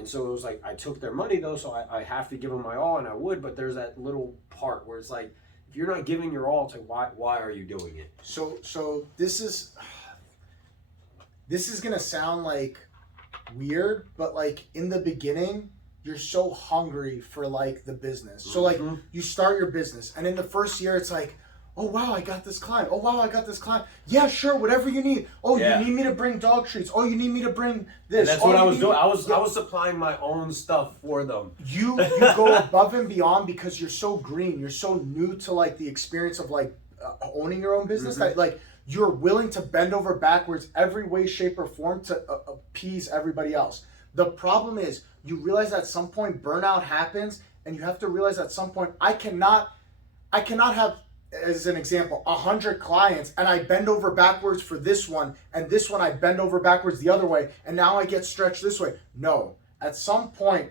And so it was like, I took their money though, so I have to give them my all, and I would, but there's that little part where it's like, if you're not giving your all, it's like, why are you doing it? So this is gonna sound like weird, but like in the beginning, you're so hungry for like the business. So like you start your business, and in the first year, it's like, oh wow, I got this client. Oh wow, I got this client. Yeah, sure, whatever you need. Oh, you need me to bring dog treats. Oh, you need me to bring this. And that's what I was doing. I was supplying my own stuff for them. You go above and beyond because you're so green. You're so new to like the experience of like owning your own business that like you're willing to bend over backwards every way, shape, or form to appease everybody else. The problem is you realize at some point burnout happens, and you have to realize at some point I cannot have, as an example, 100 clients and I bend over backwards for this one, and this one I bend over backwards the other way, and now I get stretched this way. No, at some point,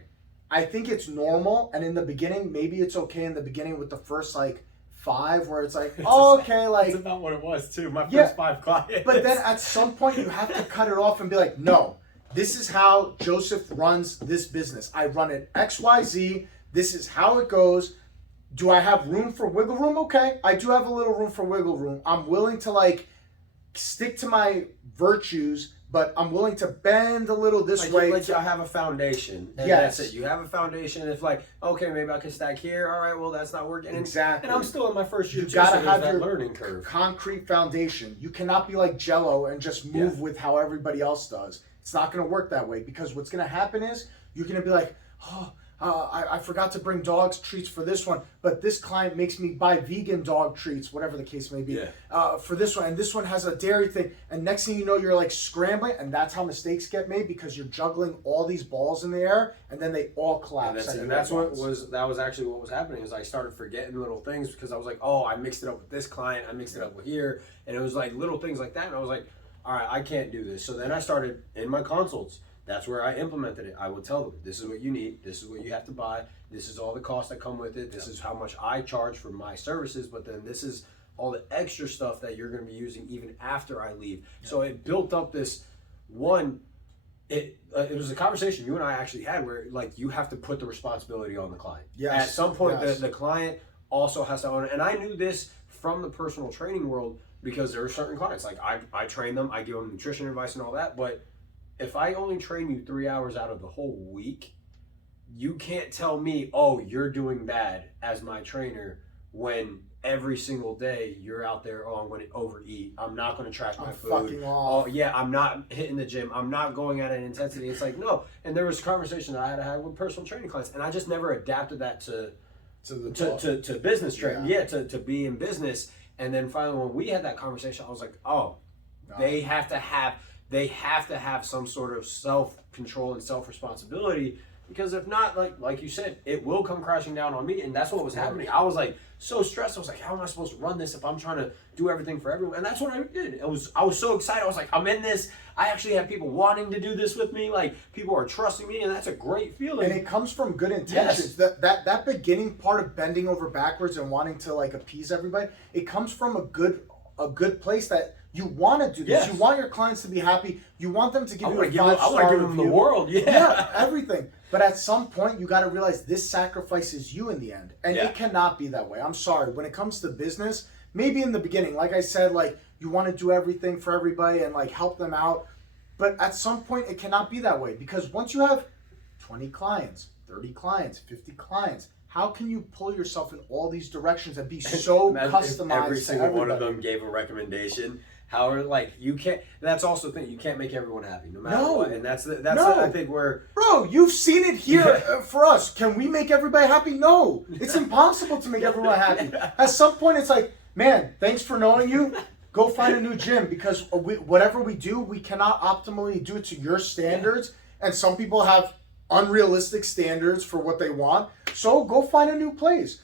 I think it's normal, and in the beginning, maybe it's okay in the beginning with the first like 5 where it's like, oh, okay, like... That's about what it was too, my first 5 clients. But then at some point, you have to cut it off and be like, no, this is how Joseph runs this business. I run it XYZ, this is how it goes. Do I have room for wiggle room? Okay, I do have a little room for wiggle room. I'm willing to like stick to my virtues, but I'm willing to bend a little this way. Like I have a foundation, and that's it. You have a foundation. It's like, okay, maybe I can stack here. All right, well, that's not working. Exactly. And I'm still in my first year. You gotta have that your learning curve. Concrete foundation. You cannot be like Jello and just move with how everybody else does. It's not going to work that way, because what's going to happen is you're going to be like, oh, I forgot to bring dogs treats for this one, but this client makes me buy vegan dog treats, whatever the case may be, for this one, and this one has a dairy thing, and next thing you know, you're like scrambling, and that's how mistakes get made, because you're juggling all these balls in the air, and then they all collapse. And that was actually what was happening, is I started forgetting little things, because I was like, oh, I mixed it up with this client, I mixed it up with here, and it was like little things like that, and I was like, all right, I can't do this. So then I started in my consults. That's where I implemented it. I would tell them, this is what you need, this is what you have to buy, this is all the costs that come with it, this is how much I charge for my services, but then this is all the extra stuff that you're going to be using even after I leave. So it built up this one, it was a conversation you and I actually had where like you have to put the responsibility on the client. Yes. At some point, the client also has to own it. And I knew this from the personal training world, because there are certain clients, like I train them, I give them nutrition advice and all that, but if I only train you 3 hours out of the whole week, you can't tell me, oh, you're doing bad as my trainer, when every single day you're out there, oh, I'm going to overeat, I'm not going to track my food, fucking off. Oh yeah, I'm not hitting the gym, I'm not going at an intensity. It's like, no. And there was conversation that I had to have with personal training clients, and I just never adapted that to business training, to be in business. And then finally, when we had that conversation, I was like, oh, they have to have some sort of self-control and self-responsibility, because if not, like you said, it will come crashing down on me. And that's what was happening. I was like so stressed. I was like, how am I supposed to run this if I'm trying to do everything for everyone? And that's what I did. I was so excited. I was like, I'm in this. I actually have people wanting to do this with me. Like, people are trusting me, and that's a great feeling. And it comes from good intentions. Yes. That beginning part of bending over backwards and wanting to like appease everybody, it comes from a good place that you want to do this. Yes. You want your clients to be happy. You want them to give you a 5-star review. I want to give them the world. Yeah, everything. But at some point, you got to realize this sacrifices you in the end. And it cannot be that way. I'm sorry. When it comes to business, maybe in the beginning, like I said, like you want to do everything for everybody and like help them out. But at some point, it cannot be that way. Because once you have 20 clients, 30 clients, 50 clients, how can you pull yourself in all these directions and be so customized? If every single one of them gave a recommendation. However, like you can't. That's also the thing. You can't make everyone happy, no matter what. And that's I think where. Bro, you've seen it here for us. Can we make everybody happy? No, it's impossible to make everyone happy. At some point, it's like, man, thanks for knowing you. Go find a new gym, because whatever we do, we cannot optimally do it to your standards. And some people have unrealistic standards for what they want. So go find a new place.